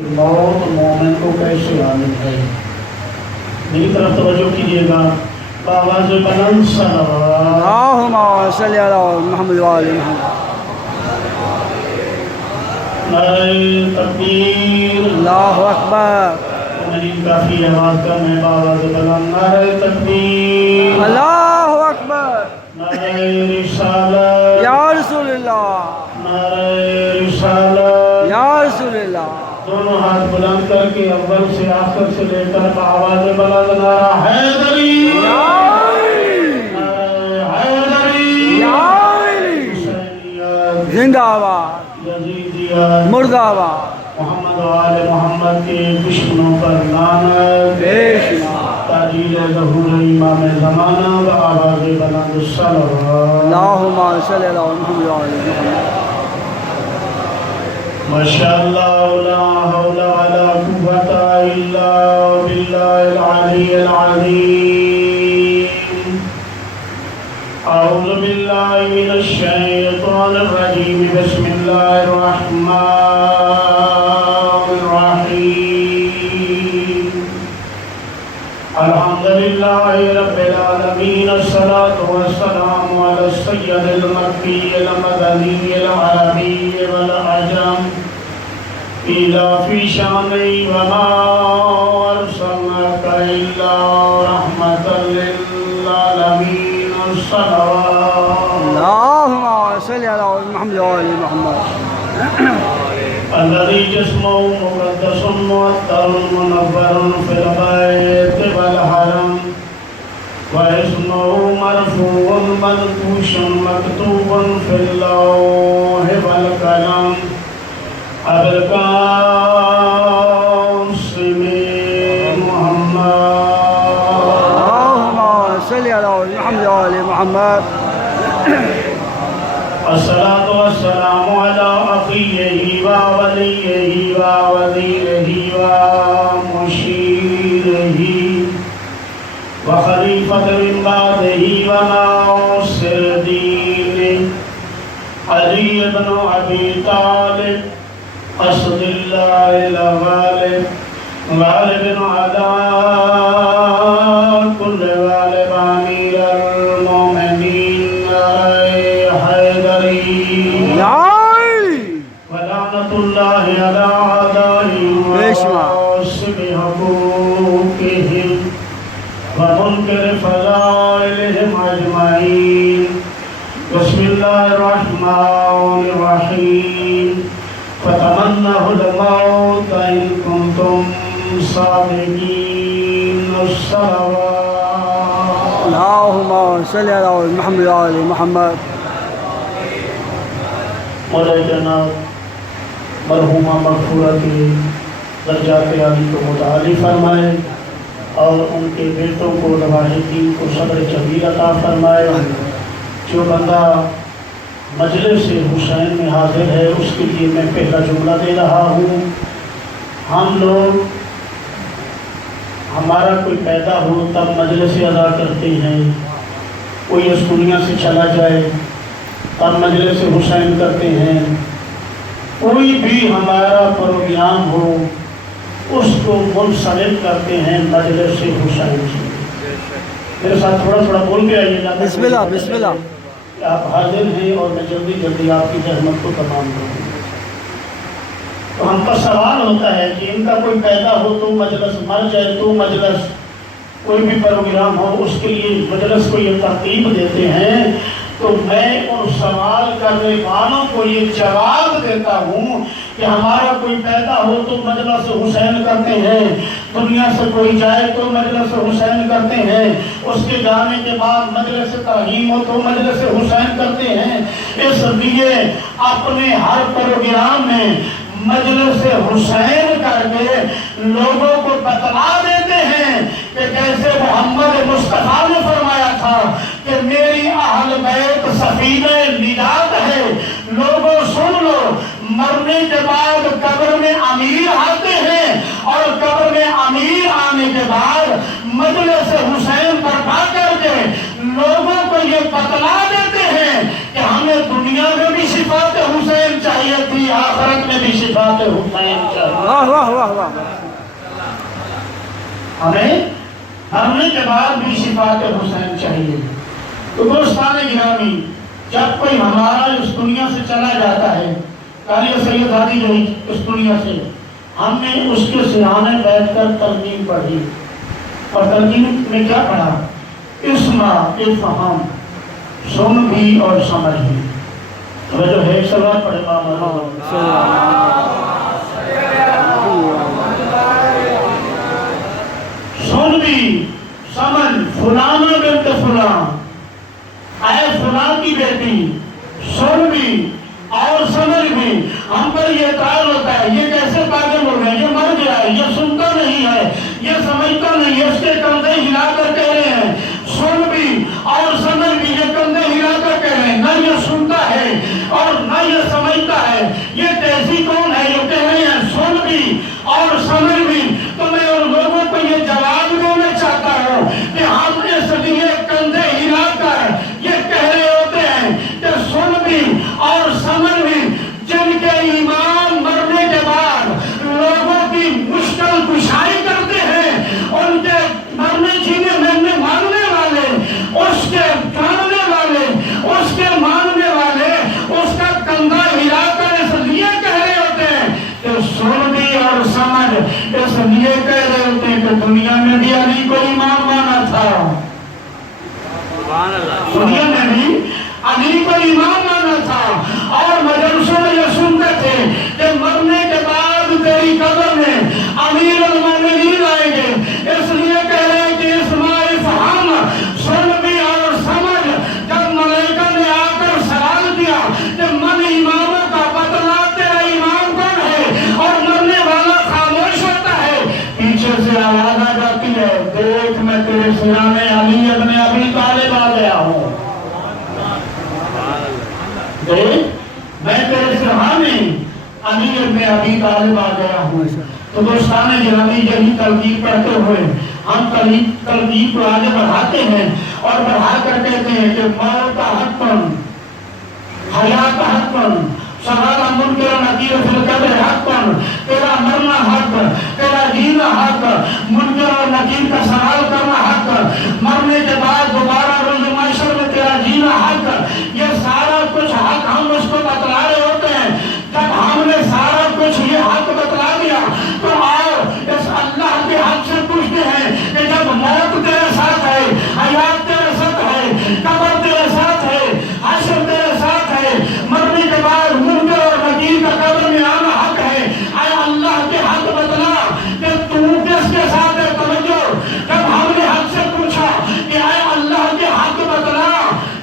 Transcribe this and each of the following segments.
موت مومن کو کیسے عالم ہے؟ میری طرف توجہ کیجیے گا، آواز بلند صلوات۔ اللہم صلی علی محمد وآل محمد۔ نعرہ تکبیر، اللہ اکبر۔ میری کافی آواز کم ہے، آواز بلند۔ نعرہ تکبیر، اللہ اکبر۔ نعرہ رسالت، یا رسول اللہ، نعرہ رسالت۔ یا رسول اللہ۔ دونوں ہاتھ بلند کر کے اول سے آخر سے لے کر آواز بلند، نعرہ حیدری، نعرہ حیدری، حسینیت، زندہ آباد، یزیدیت، مردہ آباد، محمد و آل محمد کے دشمنوں پر لعنت، تاجیل ظہور امام زمانہ و آواز بلند صلوات۔ اللہم صلی علی محمد وآل محمد۔ ماشاءاللہ لا حول ولا قوة الا باللہ العلی العظیم۔ اعوذ باللہ من الشیطان الرجیم، بسم اللہ الرحمن الرحیم۔ الحمدللہ رب العالمین، الصلاة والسلام علی السید المکی المدنی العربی والعجم، فی شانی وما ارسلناک الا رحمتا للعالمین، الصلوات۔ اللہم صلی علی محمد وآل محمد۔ الذي جسمه مقدس معطر منور في البيت والحرم، واسمه مرفوع منقوش مكتوب في اللوح والقلم، أبو القاسم محمد۔ اللہم صلی علی محمد وآل محمد۔ الصلاة والسلام على أخيه ووليه ووزيره ومشيره وخليفة من بعده وناصر دينه، علي بن أبي طالب أسد الله الغالب، غالب على كل غالب، أمير المؤمنين ولعنة الله على أعدائهم وغاصب حقوقهم ومنكر فضائلهم أجمعين۔ بسم الله الرحمن الرحيم، فتمنوا الموت إن كنتم صادقين، الصلوات۔ اللہم صلی علی محمد وآل محمد۔ مولا جناب مرحومہ مغفورہ کے درجات عالی کو متعالی فرمائے، اور ان کے بیٹوں کو رواحدین کو صبر جمیل عطا فرمائے۔ جو بندہ مجلس حسین میں حاضر ہے اس کے لیے میں پہلا جملہ دے رہا ہوں۔ ہم لوگ، ہمارا کوئی پیدا ہو تب مجلس ادا کرتے ہیں، کوئی اس دنیا سے چلا جائے تب مجلس حسین کرتے ہیں، کوئی بھی ہمارا پروگرام ہو اس کو منسلک کرتے ہیں مجلس حسین سے۔ میرے ساتھ تھوڑا تھوڑا بول کے آئیے گا، بسم اللہ بسم اللہ۔ آپ حاضر ہیں اور میں جلدی جلدی آپ کی زحمت کو تمام کروں۔ تو ہم کا سوال ہوتا ہے کہ ان کا کوئی پیدا ہو تو مجلس، مر جائے تو مجلس، کوئی بھی پروگرام ہو اس کے لیے مجلس کو یہ ترتیب دیتے ہیں۔ تو میں ان سوال کرنے والوں کو یہ جواب دیتا ہوں کہ ہمارا کوئی پیدا ہو تو مجلس حسین کرتے ہیں، دنیا سے کوئی جائے تو مجلس حسین کرتے ہیں، اس کے جانے کے بعد مجلس ترحیم ہو تو مجلس حسین کرتے ہیں۔ اس لیے اپنے ہر پروگرام میں مجلس حسین کر کے لوگوں کو بتلا دیتے ہیں کہ کیسے محمد مصطفیٰ نے فرمایا تھا کہ میری اہل بیت سفینہ نجات ہے۔ لوگوں سن لو، مرنے کے بعد قبر میں امیر آتے ہیں، اور قبر میں امیر آنے کے بعد مجلس حسین برپا کر کے لوگوں کو یہ بتلا دیتے ہیں کہ ہمیں دنیا میں بھی صفات حسین چاہیے تھی، آخرت میں بھی صفات صفات حسین چاہیے. واہ واہ واہ واہ. ہمیں مرنے کے بعد بھی صفات حسین چاہیے. تو دوستان گرامی، جب کوئی ہمارا اس دنیا سے چلا جاتا ہے، قاری سید ہادی جو اس دنیا سے، ہم نے اس کے سرانے بیٹھ کر ترجیم پڑھی، اور ترجیم میں کیا پڑھا؟ اسمع افہم، سن بھی اور سمجھ بھی. تو جو ہے سوال پڑھے بابا. سن بھی، سمجھ، فلانا بنت فلان، اے فلان کی بیٹی، سن بھی اور سمجھ بھی. ہم پر یہ اعتراض ہوتا ہے، یہ کیسے پاگل ہو گئے، یہ مر گیا ہے، یہ سنتا نہیں ہے، یہ سمجھتا نہیں ہے. اس کے کندھے ہلا کر کہہ رہے ہیں سن بھی اور سمجھ بھی. یہ کندھے ہلا کر کہہ رہے ہیں، نہ یہ سنتا ہے اور نہ یہ سمجھتا ہے. یہ کیسی کون ہے جو کہہ رہے ہیں سن بھی اور سمجھ بھی؟ تو میں ان لوگوں کو یہ جواب دینا چاہتا ہوں کہ ہم اس لیے کندھے ہلا کر یہ کہہ رہے ہوتے ہیں کہ سن بھی اور سمجھ بھی. جن کے ایمان مرنے کے بعد لوگوں کی مشکل کشائی کرتے ہیں، ان کے مرنے جینے مرنے ماننے والے، اس کے جاننے والے، اس کے ماننے والے اس کا کندھا ہلا کر اس لیے کہہ رہے ہوتے ہیں کہ سن بھی اور سمجھ. اس لیے کہہ رہے ہوتے ہیں کہ دنیا میں بھی علی کو ایمان مانا تھا، دنیا میں بھی علی کو ایمان مانا تھا، اور مدرسوں میں یہ سنتے تھے کہ مرنے کے بعد تیری قبر میں امیر المومنین آئیں گے. اس لیے کہہ رہے ہیں کہ اسمع افہم، سن بھی اور سمجھ. جب ملائکہ نے آ کر سوال کیا کہ من اماموں کا بتلا، تیرا امام کون ہے، اور مرنے والا خاموش ہوتا ہے، پیچھے سے آواز آ جاتی ہے دیکھ میں تیرے سرانے علی ابن ابی طالب آ گیا ہوں. میں تیرے سرحانے علی ابن ابی طالب آ گیا ہوں. تو دوستان گرامی، یہی تلقین پڑھتے ہوئے ہم تلقین کو آگے بڑھاتے ہیں اور بڑھا کر کہتے ہیں کہ موت حقاً، حیات حقاً، سوال منکر نکیر فی القبر حقاً. تیرا مرنا حق، تیرا جینا حق، منکر اور نکیر کا سوال کرنا حق، مرنے کے بعد دوبارہ روز محشر میں تیرا جینا حق. یہ سارا کچھ حق ہم اس کو بتلا رہے ہوتے ہیں. جب ہم نے سارا کچھ یہ حق بتلا دیا تو آؤ اس اللہ کے حق سے پوچھتے ہیں کہ جب موت تیرے ساتھ ہے، حیات تیرے ساتھ ہے، قبر تیرے ساتھ ہے، حشر تیرے ساتھ ہے، مرنے کے بعد منکر اور نکیر کا قبر میں آنا حق ہے، اے اللہ کے حق بتلا کہ تو کس کے ساتھ ہے. توجہ، جب ہم نے حق سے پوچھا کہ اے اللہ کے حق بتلا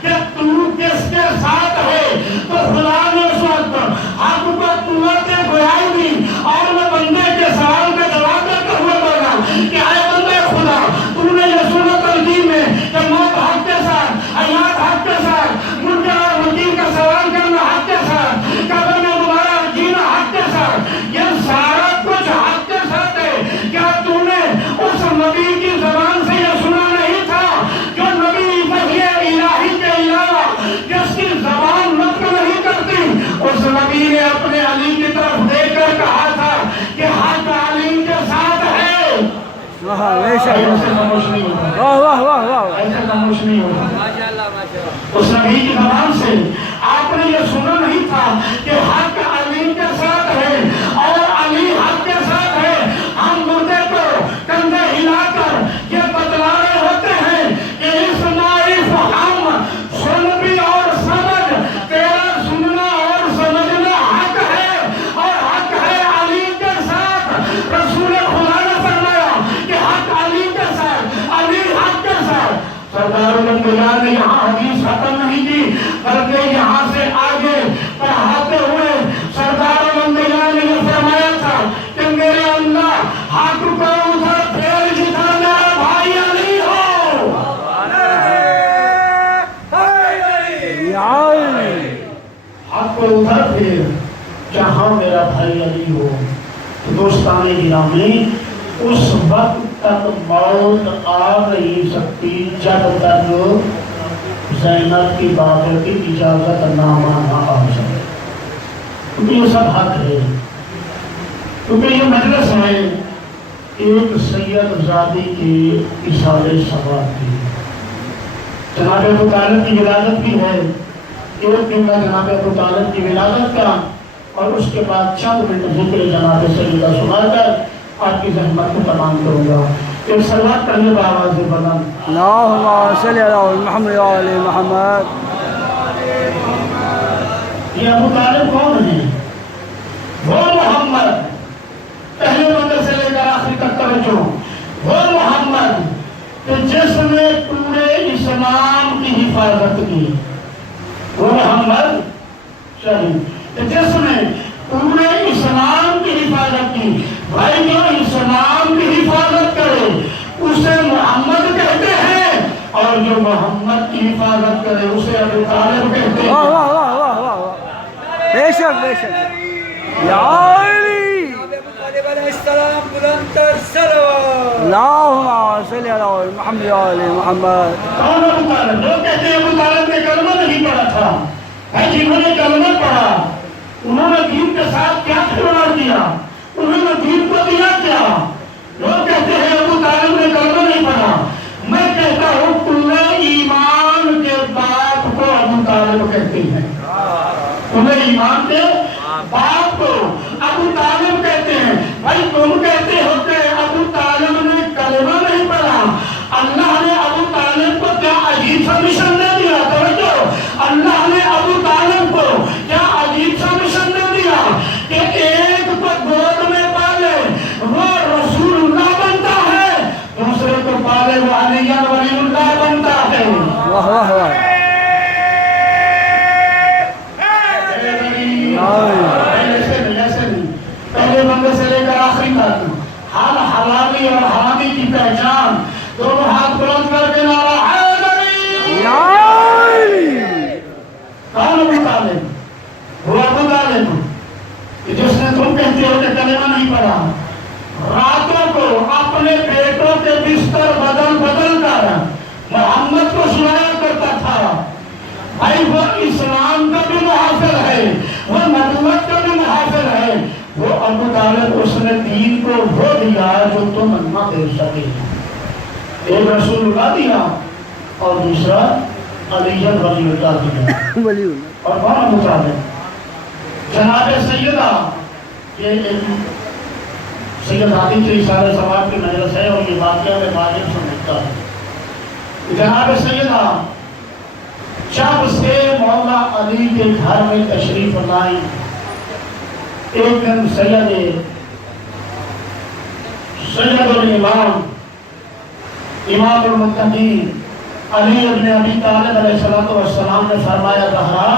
کہ تو کس کے ساتھ ہے، تو خدا نے اس وقت حق کو قوت گویائی دی اور وہ بندے کے سوال کا جواب دیتے ہوئے بولا کہ اے بندے خدا، تو نے یہ سنا تلقین میں کہ موت حق کے ساتھ، حیات حق کے ساتھ، منکر اور نکیر کا سوال کرنا حق کے ساتھ، قبر میں دوبارہ جینا حق کے ساتھ، یہ سارا کچھ حق کے ساتھ ہے. کیا تو نے اس نبی کی زبان سے یہ سنا نہیں تھا جو نبی وحی الہی کے علاوہ جس کی زبان نطق نہیں کرتی؟ اس نبی نے اپنے علی کی طرف دیکھ کر کہا تھا کہ حق علی کے ساتھ ہے. ایسے خاموش نہیں ہوتا، ایسے خاموش نہیں ہوتا. اس نبی کی زبان سے آپ نے یہ سنا نہیں تھا کہ حق علی کے ساتھ ہے اور علی حق کے ساتھ ہے. ہم مردے کو کندھے ہلا کر یہ بتلا رہے ہوتے ہیں کہ اسمع افہم، سن بھی اور سمجھ. تیرا سننا اور سمجھنا حق ہے اور حق ہے علی کے ساتھ. رسول خدا نے فرمایا کہ حق علی کے ساتھ، علی حق کے ساتھ. سردار الانبیاء نے یہاں حدیث ختم نہیں کی بلکہ یہاں سے آگے پڑھاتے ہوئے سردار الانبیاء نے یہ فرمایا تھا کہ میرے اللہ حق کو ادھر پھیر جدھر میرا بھائی علی ہو. حق کو ادھر پھیر جہاں میرا بھائی علی ہو. تو دوستان گرامی، اس وقت تک موت آ نہیں سکتی جب تک زینب کی باغر کی اجازت نامہ نہ آ سکے. کیونکہ یہ سب حق ہے. کیونکہ یہ مجلس ہے ایک سید زادی کے اصحاب ثواب کی، جناب ابو طالب کی ولادت بھی ہے، ایک دن کا جناب ابو طالب کی ولادت کا، اور اس کے بعد چند منٹ ذکر جناب سیدہ سنا کر آپ کی زحمت کو تمام کروں گا۔ ایک سلوات پڑھنے کا آواز بلند۔ اللهم صل على محمد وعلى محمد۔ یہ ابو طالب کون ہے؟ وہ محمد، پہلے بندے سے لے کر آخری تک توجہ، وہ محمد کہ جس نے پورے اسلام کی حفاظت کی، وہ محمد کہ جس نے پورے اسلام کی حفاظت کی۔ بھائی جو اسلام کی حفاظت کرے اسے محمد کہتے ہیں، اور جو محمد کی حفاظت کرے اسے ابو طالب کہتے ہیں۔ واہ واہ واہ واہ واہ واہ، بے شک بے شک، یا علی ابو طالب علیہ السلام بلندر سلوات۔ اللهم صل على محمد وعلى محمد۔ کون ابو طالب؟ لوگ کہتے ہیں ابو طالب نے کلمہ نہیں پڑھا تھا۔ بھائی جنہوں نے کلمہ پڑھا انہوں نے دین کے ساتھ کیا کھلواڑ دیا؟ انہوں نے دین کو دیا کیا؟ لوگ کہتے ہیں ابو طالب نے کلمہ نہیں پڑھا۔ میں کہتا ہوں تمہیں ایمان کے باپ کو ابو طالب کہتے ہیں، تمہیں ایمان کے باپ کو ابو طالب کہتے ہیں۔ بھائی تم کہتے ہو کہ ابو طالب نے کلمہ نہیں پڑھا، اللہ نے ابو طالب کو کیا عجیب سا مشن دے دیا؟ توجہ، اللہ نے ابو طالب کو کیا عجیب سا مشن دے دیا کہ ایک کو گود میں پالے وہ رسول اللہ بنتا ہے، دوسرے کو پالے وہ علی ولی اللہ بنتا ہے۔ واہ واہ واہ، پہلے بندے سے لے کر آخری تک حال حلالی اور حرامی کی پہچان، دونوں ہاتھ بلند کر کے نعرہ حیدری۔ یا علی کون ابو طالب؟ وہ ابو طالب کہ جس نے تم کہتے ہو کہ کلمہ نہیں پڑھا، راتوں کو اپنے بیٹوں کے بستر بدل بدل کر محمد کو سنایا کرتا تھا۔ بھائی وہ اسلام کا بھی محافظ ہے، وہ نبوت کا بھی محافظ ہے۔ وہ ابو طالب اس نے دین کو وہ دیا جو تم نہ دے سکے، ایک رسول اللہ دیا اور دوسرا علی ولی اللہ دیا۔ ولی اللہ، اور کون ابو طالب؟ جناب سیدہ، یہ سید عادی کے اشارے ثواب کی مجلس ہے اور یہ واقعہ میں واجب سمجھتا ہے۔ جناب سیدہ جب سے مولا علی کے گھر میں تشریف لائی، ایک دن سید الامام امام المتقین علی ابن ابی طالب علیہ السلام نے فرمایا زہرا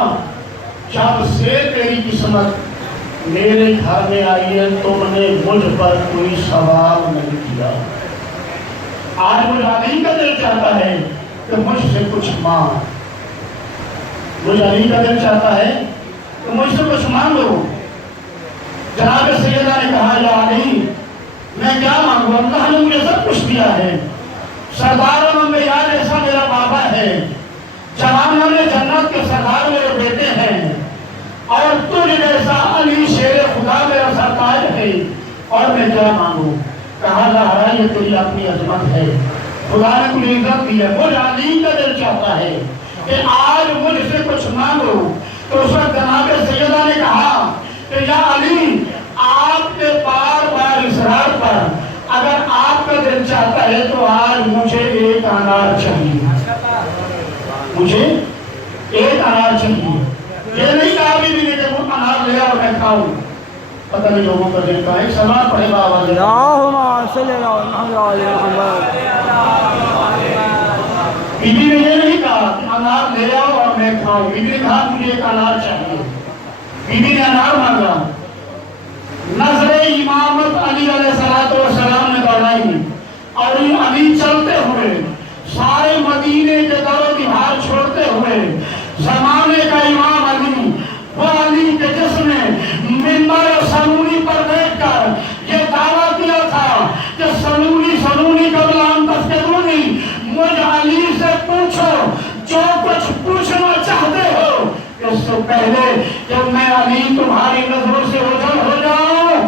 جب سے تیری قسمت میرے گھر میں آئی ہے تم نے مجھ پر کوئی سوال نہیں کیا، آج مجھ علی کا دل چاہتا ہے کہ مجھ سے کچھ مانگ، مجھ علی کا دل چاہتا ہے کہ مجھ سے کچھ مانگو۔ جناب سیدہ نے کہا یا علی میں کیا مانگوں، اللہ نے مجھے سب کچھ دیا ہے، سردار انبیاء جیسا میرا بابا ہے، جوانوں نے جنت کے سردار میرے بیٹے ہیں، اور تجھ جیسا علی شیر خدا میرا سرتاج ہے، اور میں کیا مانگوں؟ کہا زہرا یہ تیری اپنی عظمت ہے، خدا نے تجھے عزت دی ہے، مجھ علی کا دل چاہتا ہے کہ آج مجھ سے کچھ مانگو۔ تو اس وقت جناب سیدہ نے کہا کہ یا علی آپ کے بار بار اصرار پر اگر آپ کا دل چاہتا ہے تو آج مجھے ایک انار چاہیے، مجھے ایک انار چاہیے۔ یہ نہیں کہا بھی نہیں کہ وہ انار لے اور میں کھاؤں، پتہ نہیں لوگوں کا دل کا ہے۔ سلام پڑھے گا آواز اللهم صل على محمد وعلى محمد۔ بی بی نے یہ نہیں کہا کہ انار لے آؤ اور میں کھاؤں، بی بی نے کہا مجھے ایک انار چاہیے۔ بی بی نے انار مانگا، نظر امامت علی علیہ السلام نے دوڑائی اور علی چلتے ہوئے سارے مدینے کے در و دیوار چھوڑتے ہوئے زمانے کا امام علی، وہ علی کے جس نے منبر سنونی پر بیٹھ کر یہ دعویٰ کیا تھا کہ سنونی قبل ان تفقدونی، مجھ علی سے پوچھو جو کچھ پوچھنا چاہتے ہو، اس سے پہلے کہ میں علی تمہاری نظروں سے اوجھل ہو جاؤں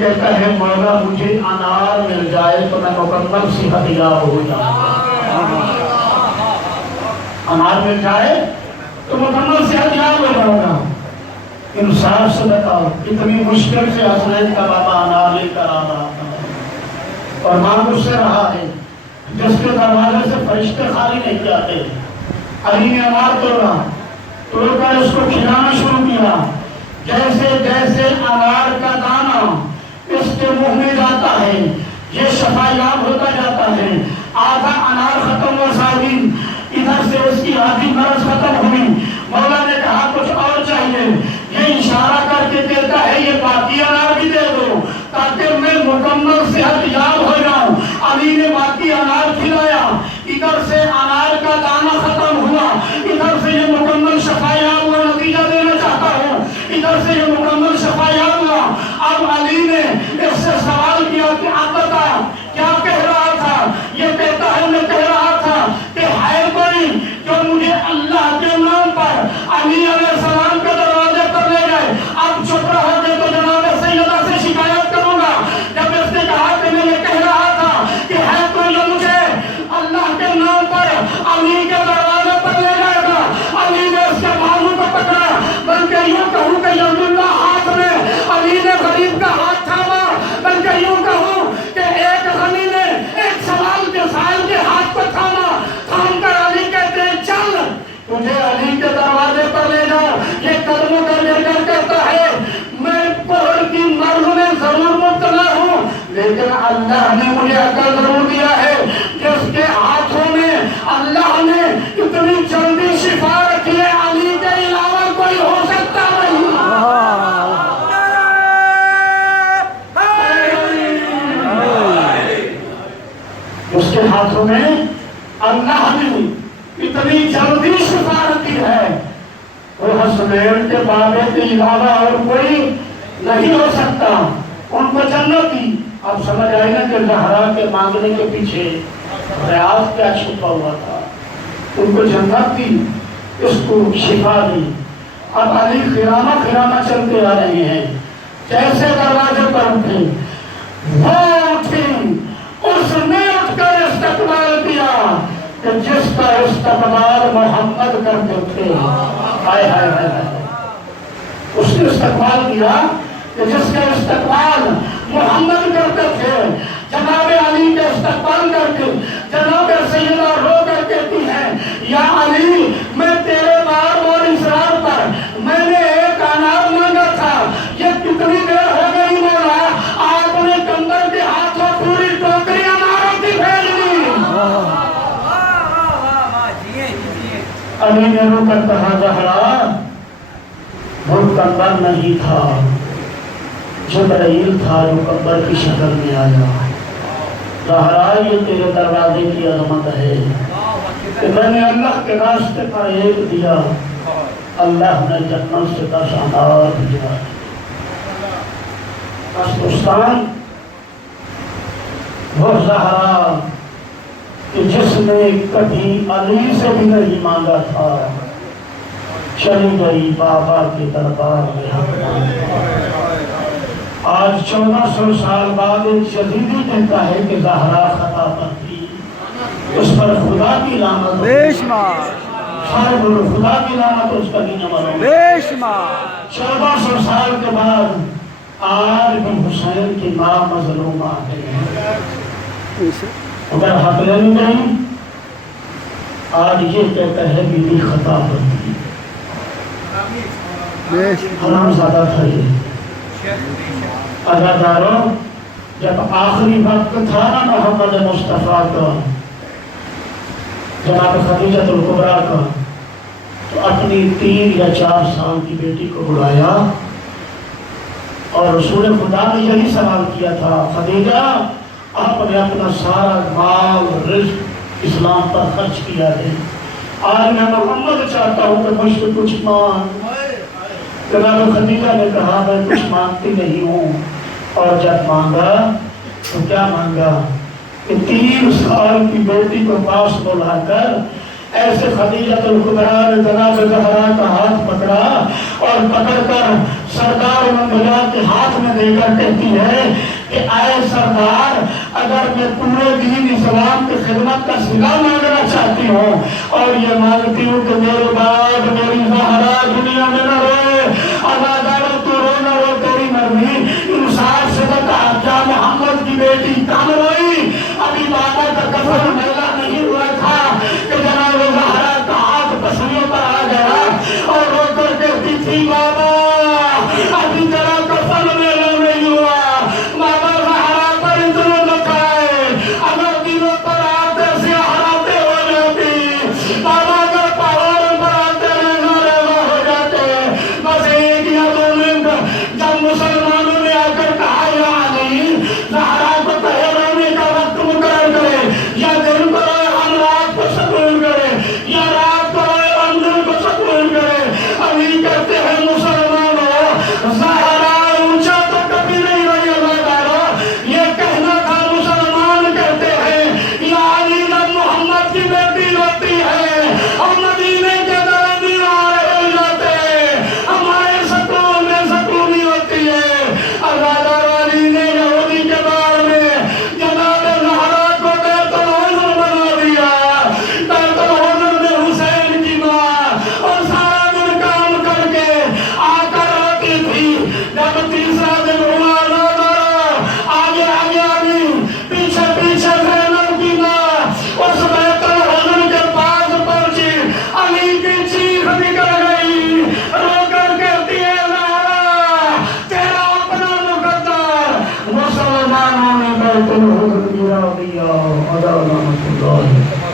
کہتا ہے مولا مجھے انار مل جائے تو میں مکمل صحت یاب ہو جاؤں. انار مل جائے تو مکمل صحت یاب ہو جاؤں گا. انصاف سے بتاؤ اتنی مشکل سے حسنین کا بابا انار لے کر آ رہا تھا اور مانگ اس سے رہا ہے جس کے دروازے سے فرشتے خالی نہیں جاتے. علی نے انار توڑا کر اس کو کھلانا شروع کیا. جیسے جیسے انار کا دانہ اس کے منہ میں جاتا ہے یہ شفا یاب ہوتا جاتا ہے. آدھا انار ختم ہوا صاحبین ادھر سے اس کی آدھی مرض ختم ہوئی. مولا نے کہا کچھ اور چاہیے. یہ اشارہ کر کے کہتا ہے یہ باقی انار بھی دے دو تاکہ میں مکمل صحت یاب ہو جاؤں. علی نے باقی انار کھلایا. ادھر سے انار کا دانہ ختم ہوا. ادھر سے یہ مکمل شفا یاب ہوا. نتیجہ دینا چاہتا ہوں ادھر سے یہ مکمل شفا یاب ہوا. اب علی نے اس سے سوال کیا کہ آپ بتا کیا کہہ رہا تھا. یہ کہتا ہے میں کہہ رہا تھا کہ ہے کوئی جو مجھے اللہ کے نام پر علی علیہ السلام کے دروازے پر لے جائے. اب چپ رہو گے تو جناب سیدہ سے شکایت کروں گا. جب اس نے کہا کہ میں یہ کہہ رہا تھا کہ ہے کوئی جو مجھے اللہ کے نام پر علی کے دروازے پر لے جائے گا. علی نے اس کے بازو کو پکڑا بلکہ یوں کہوں کہ یوم اللہ ہاتھ میں علی نے غریب کا ہاتھ تھاما. بلکہ یوں کہوں کہ ایک غنی نے ایک سوال کے سائل کے ہاتھ کو تھاما. تھام کر علی کہتے ہیں چل تجھے علی کے دروازے پر لے جاؤ. یہ قدموں کر لے کر کہتا ہے میں پہر کی مرض میں ضرور مبتلا ہوں لیکن اللہ نے مجھے عقل ضرور دیا ہے جس کے ہاتھوں میں اللہ نے اتنی جلدی شفا رکھی ہے علی کے علاوہ کوئی ہو سکتا نہیں. اس کے ہاتھوں میں اللہ نے اتنی جلدی شفا رکھی ہے وہ حسنین کے بابے کے علاوہ اور کوئی نہیں ہو سکتا. ان کو جنت دی. اب سمجھ آئی نا کہ زہرا کے مانگنے کے پیچھے ریاض کیا چھپا ہوا تھا. ان کو جنت دی اس کو شفا دی. اب علی خیرانہ چلتے آ رہے ہیں. جیسے دروازے پر اٹھے وہ اٹھی اس نے اٹھ کر استقبال کیا کہ جس کا استقبال محمد کرتے تھے. ہائے ہائے ہائے اس نے استقبال کیا کہ جس کا استقبال محمد کرتے تھے. جناب علی کے استقبال کر کے جناب سیدہ رو کر کہتی ہیں یا علی میں تیرے بار اور اصرار پر میں نے ایک انار مانگا تھا. یہ کتنی دیر ہو گئی مولا آپ نے کمبر کے ہاتھوں پوری ٹوکری اناروں کی بھیج دی. علی نے رو کر کہا زہرا وہ کمبر نہیں تھا جبرائیل تھا جو کمبر کی شکل میں آیا. زہرا یہ تیرے دروازے کی عظمت ہے کہ میں نے اللہ کے راستے پر ایک دیا اللہ نے جنت سے 10 انار دیا. بس دوستان وہ زہرا کہ جس نے کبھی علی سے بھی نہیں مانگا تھا چلی گئی بابا کے دربار میں. آج 1400 سال بعد ایک یزیدی کہتا ہے کہ زہرا خطا پر تھی اس پر خدا کی لعنت. سارے بولو خدا کی لعنت اس کا نہیں نمبر. 1400 سال کے بعد آج بھی حسین کی ماں مظلومہ ہے. اگر حق لینی نہیں آج یہ کہتا ہے بی بی خطا پر تھی. حرام زیادہ تھا یہ. عزاداروں جب آخری وقت تھا نا محمد مصطفیٰ کا جناب خدیجہ الکبریٰ کا تو اپنی 3 یا 4 سال کی بیٹی کو بلایا اور رسول خدا نے یہی سوال کیا تھا خدیجہ آپ نے اپنا سارا مال رزق اسلام پر خرچ کیا ہے آج میں محمد چاہتا ہوں کہ مجھ سے کچھ مانگ. جناب خدیجہ نے کہا میں کچھ مانگتی نہیں ہوں. اور جب مانگا تو کیا مانگا کہ 3 سال کی بیٹی کو پاس بلا کر ایسے خدیجہ الکبریٰ نے جناب زہرا کا ہاتھ پکڑا اور اور پکڑ کر سردار منگلا کے ہاتھ میں دے کر کہتی ہے کہ اے سردار، اگر میں پورے دین اسلام کی خدمت کا صلہ مانگنا چاہتی ہوں اور یہ مانگتی ہوں کہ میرے بعد میری زہرا دنیا میں نہ روئے، اگر تو رو نہ رو تیری مرضی، انسان سے بتا کیا محمد کی بیٹی کم روئی؟ ابھی بابا کا کفن میلا نہیں ہوا تھا کہ جناب زہرا کا ہاتھ پسلیوں پر آ گیا اور رو کر کہتی تھی بابا ابھی تیرا کفن میلا نہیں ہوا، بابا زہرا پر اتنا بتائے اگر دنوں پر آتے سے ہراتے ہو جاتی، بابا اگر پہاڑوں پر آتے ریزہ ریزہ ہو جاتے، بس ایک یا دو منٹ جب مسلمانوں نے آ کر کہا یا علی زہرا کو کہے رونے کا وقت مقرر کرے، یا دن کو روئے ہم رات کو سکون کرے، یا رات کو روئے ہم دن کو سکون کرے، علی کہتے ہیں مسلمانوں زہرا اونچا تو کبھی نہیں رہی ازادارو، یہ کہنا تھا مسلمان کہتے ہیں یا علی جب محمد کی بیٹی روتی ہے اور مدینے کے در دیوار ہل جاتے ہمارے سکون میں سکونی ہوتی ہے۔ ازادار علی نے یہودی کے بار میں جناب زہرا کو بیت الحزن بنا دیا، بیت الحزن میں حسین کی ماں اور سارا دن کام کر کے آ کر روتی تھی، جب تیسرا دن ہوا ازادارو آگے آگے آگے پیچھے پیچھے زینب کی ماں اس بیت الحزن کے پاس پہنچی، علی کی چیخ نکل گئی، رو کر کہتی ہے زہرا تیرا اپنا مقدر مسلمانوں نے بیت الحزن گرا دیا۔ ادا رحمت اللہ